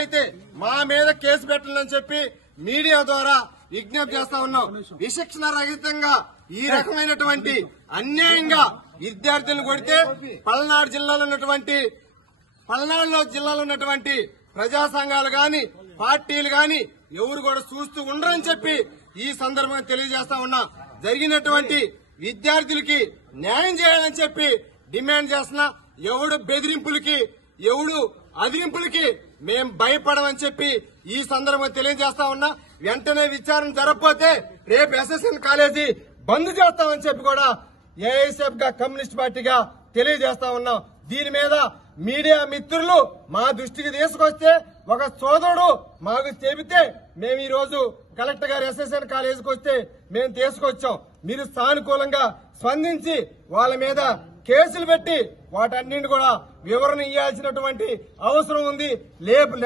అయితే మా మీద కేసు పెట్టాలని చెప్పి మీడియా ద్వారా విజ్ఞప్తి చేస్తా ఉన్నాం. విచక్షణ రహితంగా ఈ రకమైనటువంటి అన్యాయంగా విద్యార్థులను కొడితే పల్నాడు జిల్లాలో ఉన్నటువంటి ప్రజా సంఘాలు గాని పార్టీలు గాని ఎవరు కూడా చూస్తూ ఉండరని చెప్పి ఈ సందర్భంగా తెలియజేస్తా ఉన్నా. జరిగినటువంటి విద్యార్థులకి న్యాయం చేయాలని చెప్పి డిమాండ్ చేస్తున్నా. ఎవడు బెదిరింపులకి ఎవడు అదిరింపులకి మేం భయపడమని చెప్పి ఈ సందర్భంగా తెలియజేస్తా ఉన్నా. వెంటనే విచారణ జరగకపోతే రేపు ఎస్ఎస్ఎన్ కాలేజీ బంద్ చేస్తామని చెప్పి కూడా ఏఐఎస్ఎఫ్ గా కమ్యూనిస్ట్ పార్టీగా తెలియజేస్తా ఉన్నాం. దీని మీద మీడియా మిత్రులు మా దృష్టికి తీసుకొస్తే ఒక సోదరుడు మాకు చెబితే మేము ఈ రోజు కలెక్టర్ గారు ఎస్ఎస్ఎన్ కాలేజీకి వస్తే మేము తీసుకొచ్చాం. మీరు సానుకూలంగా స్పందించి వాళ్ళ మీద కేసులు పెట్టి వాటన్నింటిని కూడా వివరణ ఇవ్వాల్సినటువంటి అవసరం ఉంది.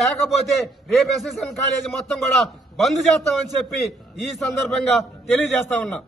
లేకపోతే రేపు ఎస్ఎస్ఎన్ కాలేజీ మొత్తం కూడా బంద్ చేస్తామని చెప్పి ఈ సందర్భంగా తెలియజేస్తా ఉన్నా.